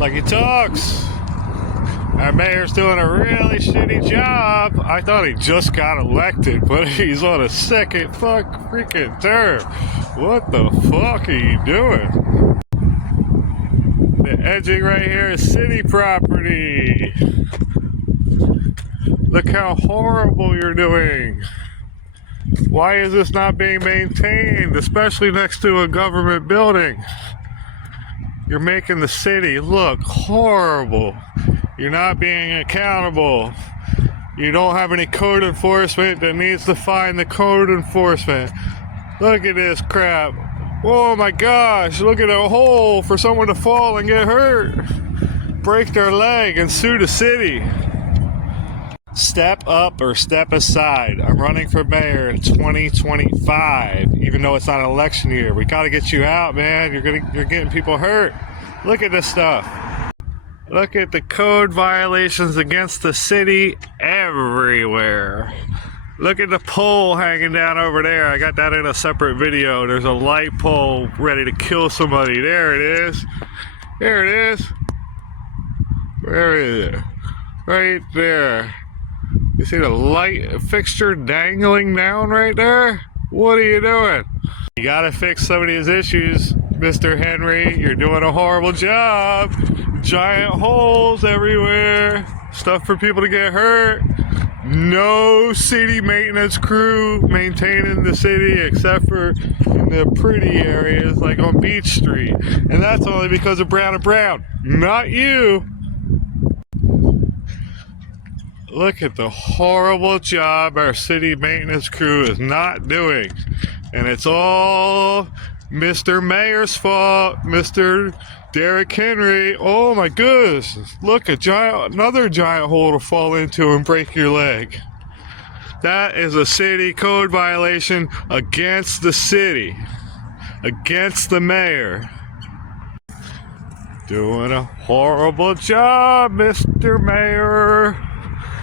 like he talks. Our mayor's doing a really shitty job. I thought he just got elected, but he's on a second freaking term. What the fuck are you doing? The edging right here is city property. Look how horrible you're doing. Why is this not being maintained, especially next to a government building? You're making the city look horrible. You're not being accountable. You don't have any code enforcement that needs to find the code enforcement. Look at this crap. Oh my gosh, look at a hole for someone to fall and get hurt. Break their leg and sue the city. Step up or step aside. I'm running for mayor in 2025, even though it's not an election year. We gotta get you out, man. You're getting people hurt. Look at this stuff. Look at the code violations against the city everywhere. Look at the pole hanging down over there. I got that in a separate video. There's a light pole ready to kill somebody. There it is. There it is. Where is it? Right there. You see the light fixture dangling down right there? What are you doing? You gotta fix some of these issues, Mr. Henry. You're doing a horrible job. Giant holes everywhere. Stuff for people to get hurt. No city maintenance crew maintaining the city except for in the pretty areas like on Beach Street. And that's only because of Brown and Brown. Not you. Look at the horrible job our city maintenance crew is not doing. And it's all Mr. Mayor's fault, Mr. Derrick Henry. Oh my goodness. Look, another giant hole to fall into and break your leg. That is a city code violation against the city, against the mayor. Doing a horrible job, Mr. Mayor.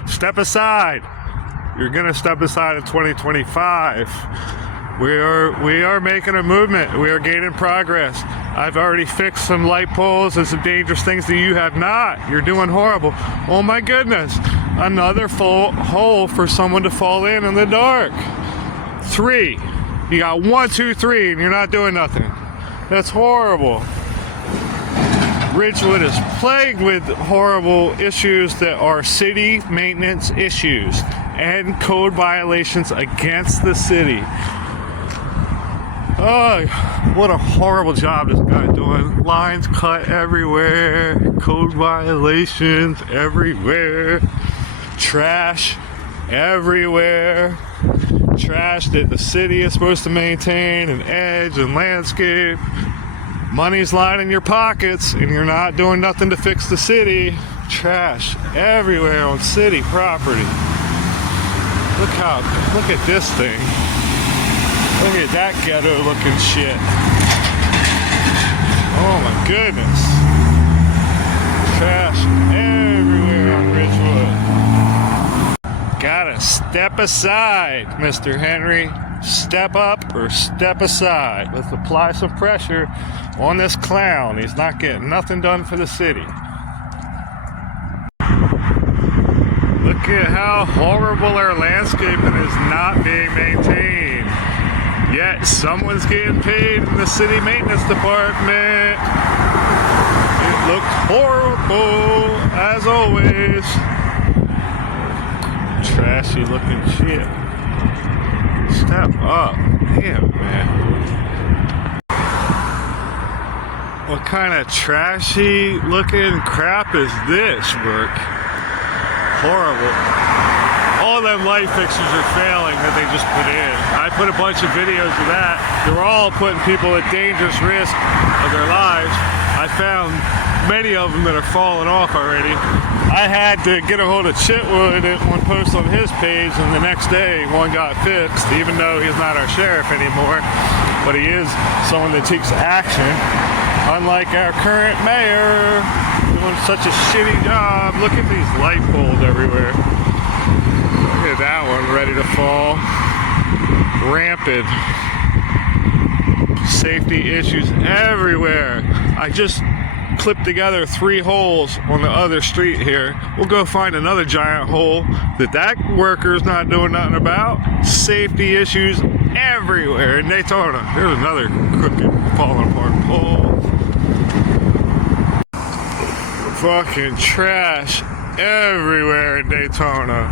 Step aside. You're gonna step aside in 2025. We are making a movement. We are gaining progress. I've already fixed some light poles and some dangerous things that you have not. You're doing horrible. Oh my goodness. Another hole for someone to fall in the dark. 3. You got 1, 2, 3, and you're not doing nothing. That's horrible. Ridgewood is plagued with horrible issues that are city maintenance issues and code violations against the city. Oh, what a horrible job this guy's doing. Lines cut everywhere, code violations everywhere, trash everywhere, trash that the city is supposed to maintain and edge and landscape. Money's lining your pockets and you're not doing nothing to fix the city. Trash everywhere on city property. Look at this thing. Look at that ghetto looking shit. Oh my goodness. Trash everywhere on Ridgewood. Gotta step aside, Mr. Henry. Step up or step aside. Let's apply some pressure on this clown. He's not getting nothing done for the city. Look at how horrible our landscaping is not being maintained. Yet someone's getting paid in the city maintenance department. It looks horrible as always. Trashy looking shit. Step up. Damn, man. What kind of trashy looking crap is this, Burke? Horrible. All them light fixtures are failing that they just put in. I put a bunch of videos of that. They're all putting people at dangerous risk of their lives. I found many of them that are falling off already. I had to get a hold of Chitwood at one post on his page, and the next day one got fixed, even though he's not our sheriff anymore. But he is someone that takes action, unlike our current mayor, doing such a shitty job. Look at these light poles everywhere. Look at that one ready to fall. Rampant. Safety issues everywhere. I just clip together 3 holes on the other street here. We'll go find another giant hole that worker's not doing nothing about. Safety issues everywhere in Daytona. There's another crooked, falling apart pole. Fucking trash everywhere in Daytona.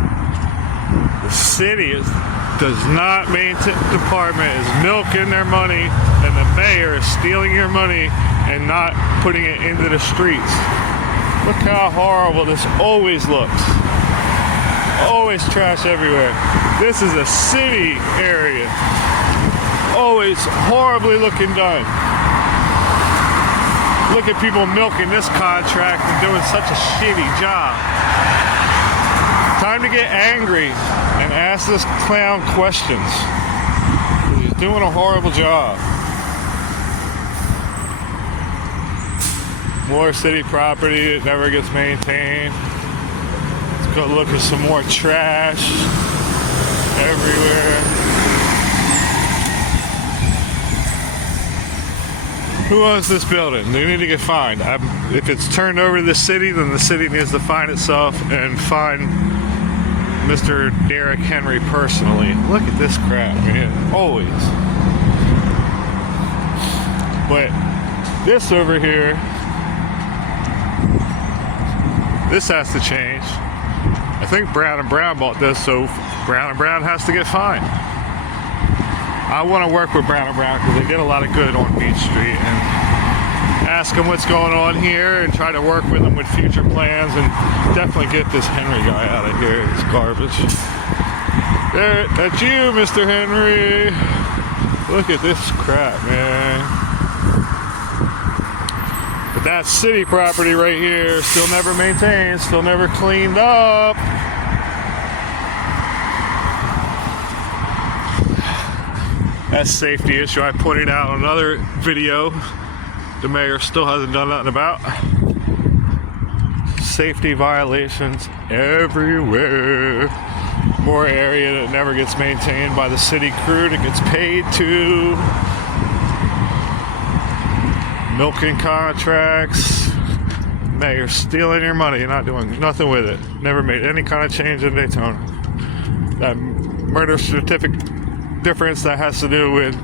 The city does not maintain, department is milking their money, and the mayor is stealing your money and not putting it into the streets. Look how horrible this always looks. Always trash everywhere. This is a city area. Always horribly looking done. Look at people milking this contract and doing such a shitty job. Time to get angry and ask this clown questions. He's doing a horrible job. More city property that never gets maintained. Let's go look at some more trash everywhere. Who owns this building? They need to get fined. If it's turned over to the city, then the city needs to fine itself and fine Mr. Derrick Henry personally. Look at this crap, man. Always. But this over here, this has to change. I think Brown and Brown bought this, so Brown and Brown has to get fined. I want to work with Brown and Brown because they get a lot of good on Beach Street, and ask them what's going on here and try to work with them with future plans and definitely get this Henry guy out of here. It's garbage. There, that's you, Mr. Henry. Look at this crap, man. But that city property right here, still never maintained, still never cleaned up. That's a safety issue I pointed out in another video. The mayor still hasn't done nothing about. Safety violations everywhere. More area that never gets maintained by the city crew that gets paid to. Milking contracts. Mayor stealing your money. You're not doing nothing with it. Never made any kind of change in Daytona. That murder certificate difference that has to do with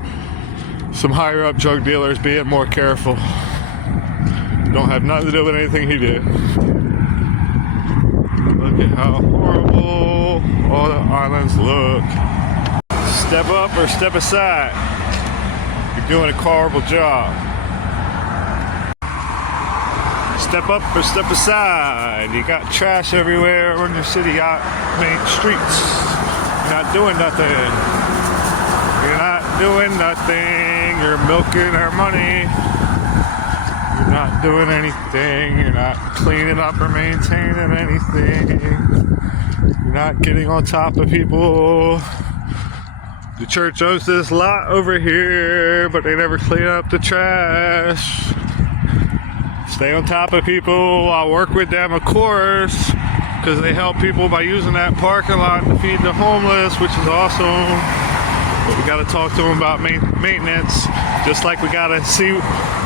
some higher up drug dealers being more careful. Don't have nothing to do with anything he did. Look at how horrible all the islands look. Step up or step aside. You're doing a horrible job. Step up or step aside. You got trash everywhere on your city main streets. You're not doing nothing. You're not doing nothing. You're milking our money. You're not doing anything. You're not cleaning up or maintaining anything. You're not getting on top of people. The church owns this lot over here, but they never clean up the trash. Stay on top of people. I'll work with them, of course, because they help people by using that parking lot to feed the homeless, which is awesome. But we got to talk to them about maintenance, just like we got to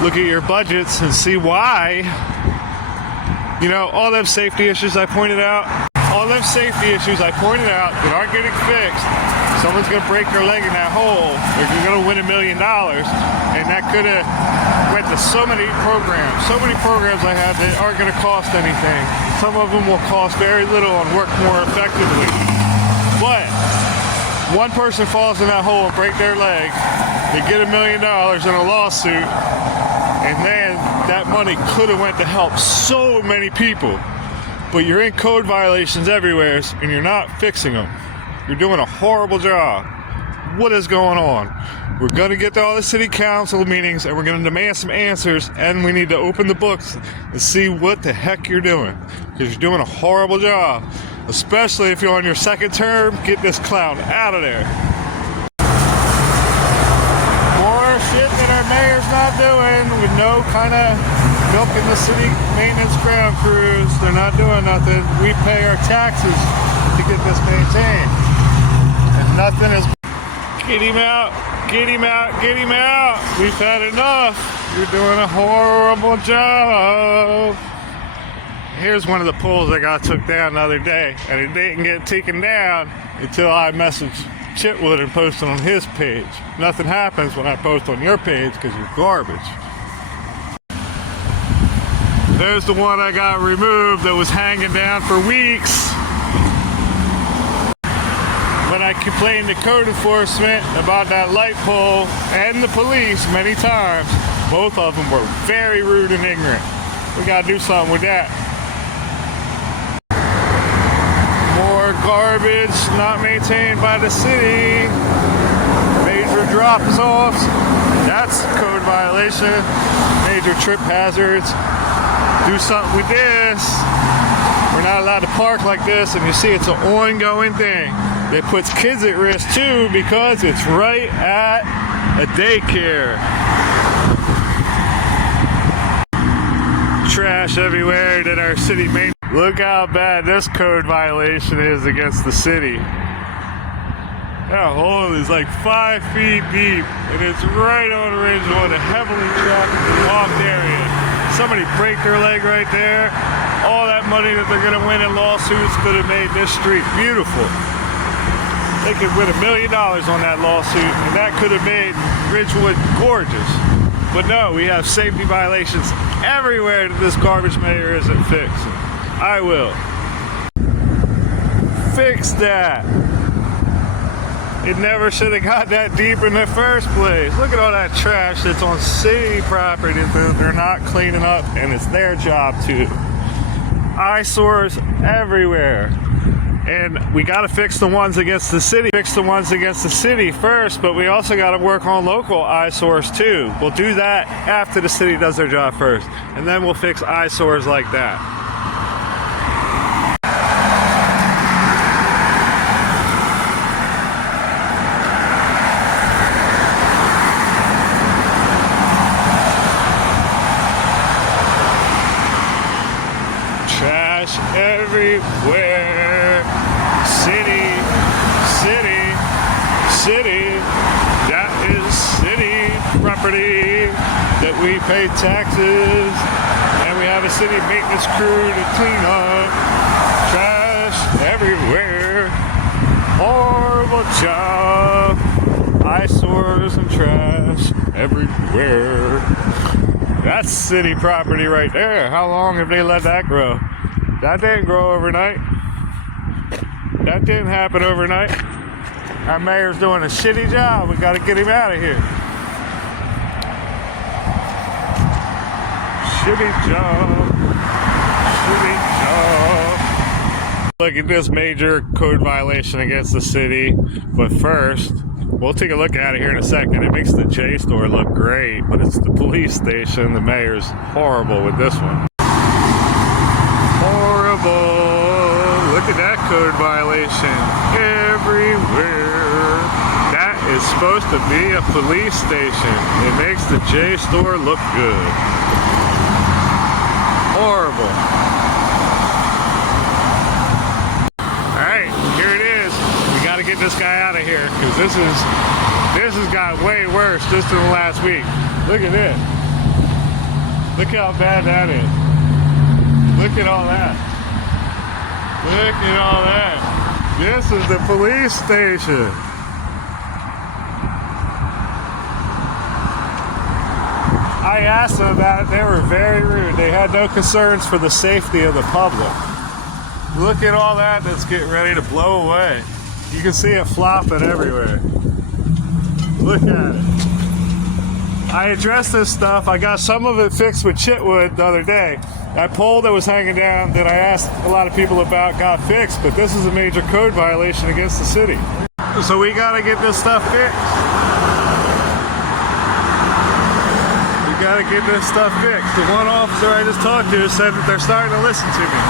look at your budgets and see why. You know, all them safety issues I pointed out that aren't getting fixed. Someone's going to break their leg in that hole. They're going to win $1 million. And that could have went to so many programs I have that aren't going to cost anything. Some of them will cost very little and work more effectively. But one person falls in that hole and break their leg, they get $1 million in a lawsuit, and then that money could have went to help so many people. But you're in code violations everywhere, and you're not fixing them. You're doing a horrible job. What is going on? We're going to get to all the city council meetings, and we're going to demand some answers, and we need to open the books and see what the heck you're doing, because you're doing a horrible job. Especially if you're on your second term, get this clown out of there. More shit that our mayor's not doing with no kind of milking the city maintenance ground crews. They're not doing nothing. We pay our taxes to get this maintained. And nothing is... Get him out, get him out, get him out. We've had enough. You're doing a horrible job. Here's one of the poles that got took down the other day, and it didn't get taken down until I messaged Chitwood and posted on his page. Nothing happens when I post on your page because you're garbage. There's the one I got removed that was hanging down for weeks. When I complained to code enforcement about that light pole and the police many times, both of them were very rude and ignorant. We gotta do something with that. More garbage not maintained by the city. Major drop-offs. That's a code violation. Major trip hazards. Do something with this. We're not allowed to park like this, and you see it's an ongoing thing. It puts kids at risk too because it's right at a daycare. Trash everywhere that our city made. Look how bad this code violation is against the city. That hole is like 5 feet deep, and it's right on Ridgewood, a heavily trafficked walked area. Somebody break their leg right there. All that money that they're gonna win in lawsuits could have made this street beautiful. They could win $1 million on that lawsuit, and that could have made Ridgewood gorgeous. But no, we have safety violations everywhere that this garbage mayor isn't fixing. I will. Fix that. It never should have got that deep in the first place. Look at all that trash that's on city property that they're not cleaning up, and it's their job to. Eyesores everywhere. And we got to fix the ones against the city. Fix the ones against the city first, but we also got to work on local eyesores too. We'll do that after the city does their job first, and then we'll fix eyesores like that. Trash everywhere. City, city, city. That is city property that we pay taxes, and we have a city maintenance crew to clean up. Trash everywhere. Horrible job. Eyesores and trash everywhere. That's city property right there. How long have they let that grow? That didn't grow overnight. That didn't happen overnight. Our mayor's doing a shitty job. We got to get him out of here. Shitty job. Shitty job. Look at this major code violation against the city. But first, we'll take a look at it here in a second. It makes the J store look great, but it's the police station. The mayor's horrible with this one. Horrible. Look at that code violation everywhere. That is supposed to be a police station. It makes the J store look good. Horrible. Alright, here it is. We gotta get this guy out of here, because this has got way worse just in the last week. Look at this. Look how bad that is. Look at all that. Look at all that. This is the police station. I asked them about it. They were very rude. They had no concerns for the safety of the public. Look at all that that's getting ready to blow away. You can see it flopping everywhere. Look at it. I addressed this stuff. I got some of it fixed with Chitwood the other day. That pole that was hanging down that I asked a lot of people about got fixed, but this is a major code violation against the city. So we gotta get this stuff fixed. We gotta get this stuff fixed. The one officer I just talked to said that they're starting to listen to me.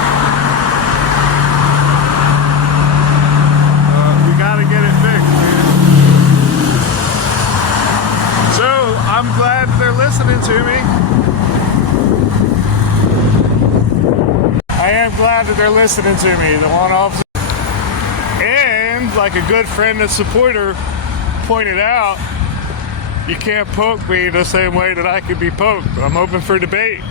We gotta get it fixed, man. So I'm glad they're listening to me. I am glad that they're listening to me, the one officer. And like a good friend and supporter pointed out, You can't poke me the same way that I could be poked. I'm open for debate.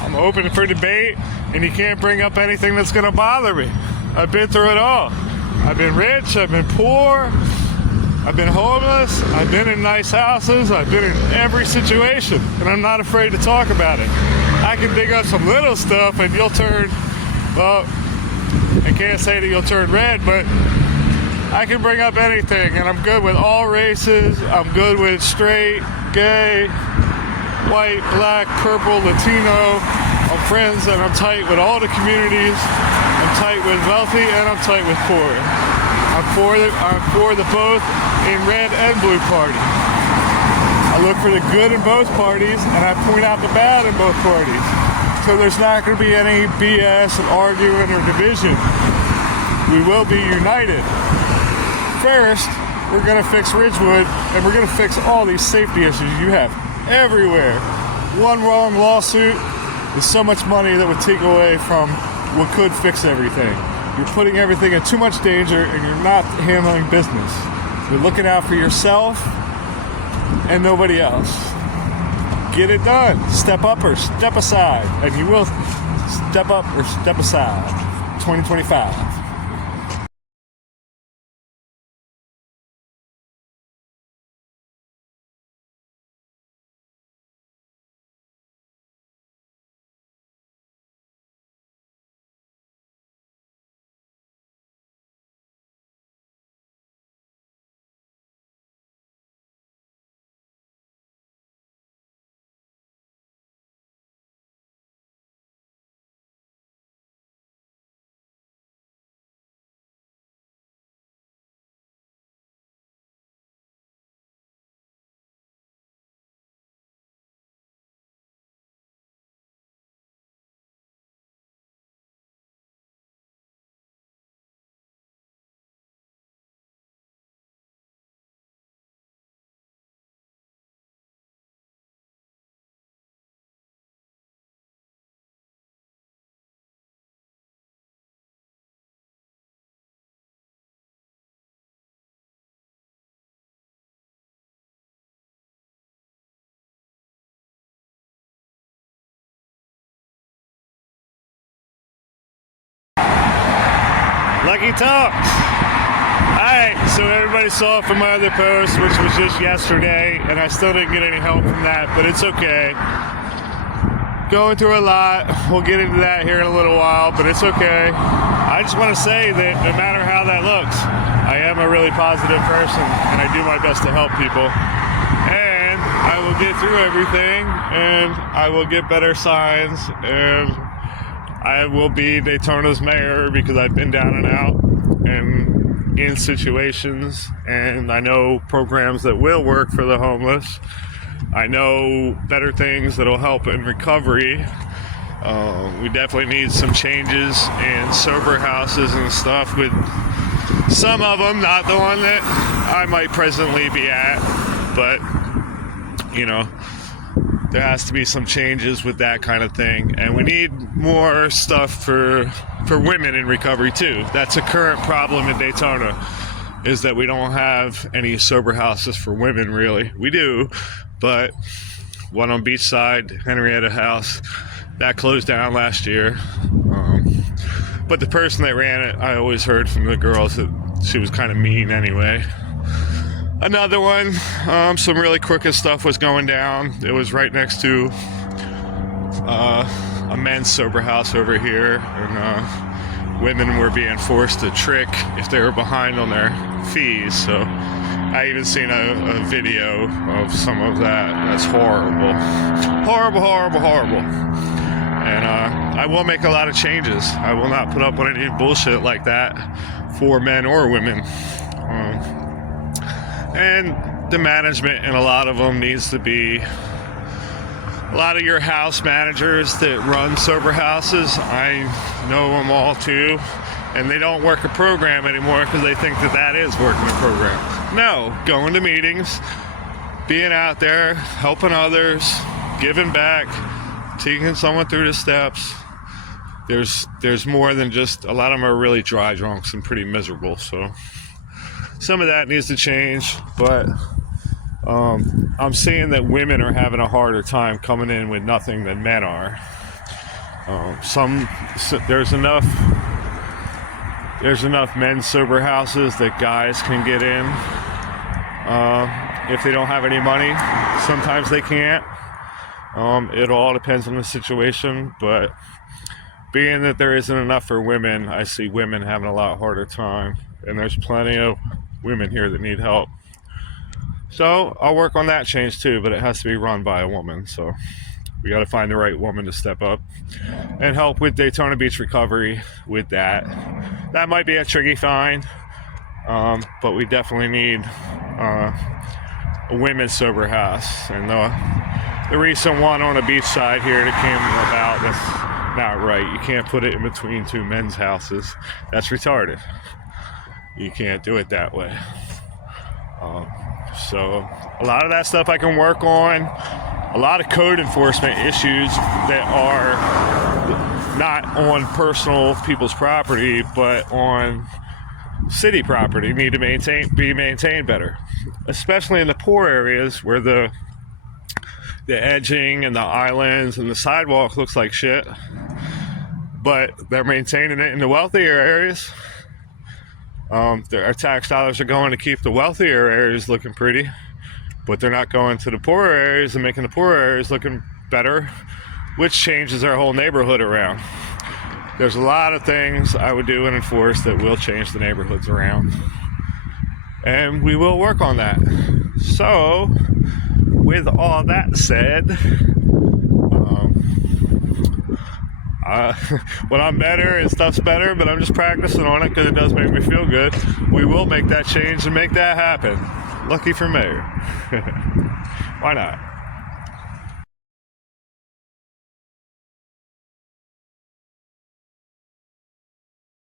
I'm open for debate, and you can't bring up anything that's going to bother me. I've been through it all. I've been rich, I've been poor, I've been homeless, I've been in nice houses, I've been in every situation, and I'm not afraid to talk about it. I can dig up some little stuff and you'll turn, well, I can't say that you'll turn red, but I can bring up anything, and I'm good with all races. I'm good with straight, gay, white, black, purple, Latino. I'm friends and I'm tight with all the communities. I'm tight with wealthy and I'm tight with poor. I'm for the both in red and blue party. I look for the good in both parties and I point out the bad in both parties. So there's not going to be any BS and arguing or division. We will be united. First, we're going to fix Ridgewood, and we're going to fix all these safety issues you have everywhere. One wrong lawsuit is so much money that would take away from what could fix everything. You're putting everything in too much danger, and you're not handling business. You're looking out for yourself and nobody else. Get it done. Step up or step aside, and you will step up or step aside. 2025. Lucky Talks. Alright, so everybody saw it from my other post, which was just yesterday, and I still didn't get any help from that, but it's okay. Going through a lot. We'll get into that here in a little while, but it's okay. I just want to say that no matter how that looks, I am a really positive person, and I do my best to help people. And I will get through everything, and I will get better signs, and I will be Daytona's mayor because I've been down and out and in situations, and I know programs that will work for the homeless. I know better things that will help in recovery. We definitely need some changes in sober houses and stuff, with some of them, not the one that I might presently be at, but you know, there has to be some changes with that kind of thing. And we need more stuff for women in recovery too. That's a current problem in Daytona, is that we don't have any sober houses for women really. We do, but one on Beachside, Henrietta House, that closed down last year. But the person that ran it, I always heard from the girls that she was kind of mean anyway. Another one, some really crooked stuff was going down. It was right next to a men's sober house over here, and women were being forced to trick if they were behind on their fees. So I even seen a video of some of that. That's horrible. Horrible, horrible, horrible. And I will make a lot of changes. I will not put up with any bullshit like that for men or women. And the management in a lot of them needs to be, a lot of your house managers that run sober houses, I know them all too, and they don't work a program anymore because they think that that is working a program. No, going to meetings, being out there, helping others, giving back, taking someone through the steps. There's more than just, a lot of them are really dry drunks and pretty miserable, so some of that needs to change, but I'm seeing that women are having a harder time coming in with nothing than men are. There's enough men's sober houses that guys can get in. If they don't have any money, sometimes they can't. It all depends on the situation, but being that there isn't enough for women, I see women having a lot harder time, and there's plenty of women here that need help. So I'll work on that change too, but it has to be run by a woman. So we got to find the right woman to step up and help with Daytona Beach recovery with that. That might be a tricky find, but we definitely need a women's sober house. And the recent one on the beach side here that came about, that's not right. You can't put it in between two men's houses. That's retarded. You can't do it that way. So a lot of that stuff I can work on. A lot of code enforcement issues that are not on personal people's property, but on city property need to be maintained better, especially in the poor areas where the edging and the islands and the sidewalk looks like shit, but they're maintaining it in the wealthier areas. Our tax dollars are going to keep the wealthier areas looking pretty, but they're not going to the poorer areas and making the poorer areas looking better, which changes our whole neighborhood around. There's a lot of things I would do and enforce that will change the neighborhoods around, and we will work on that. So with all that said, when I'm better and stuff's better, but I'm just practicing on it because it does make me feel good, we will make that change and make that happen. Lucky for me. Why not?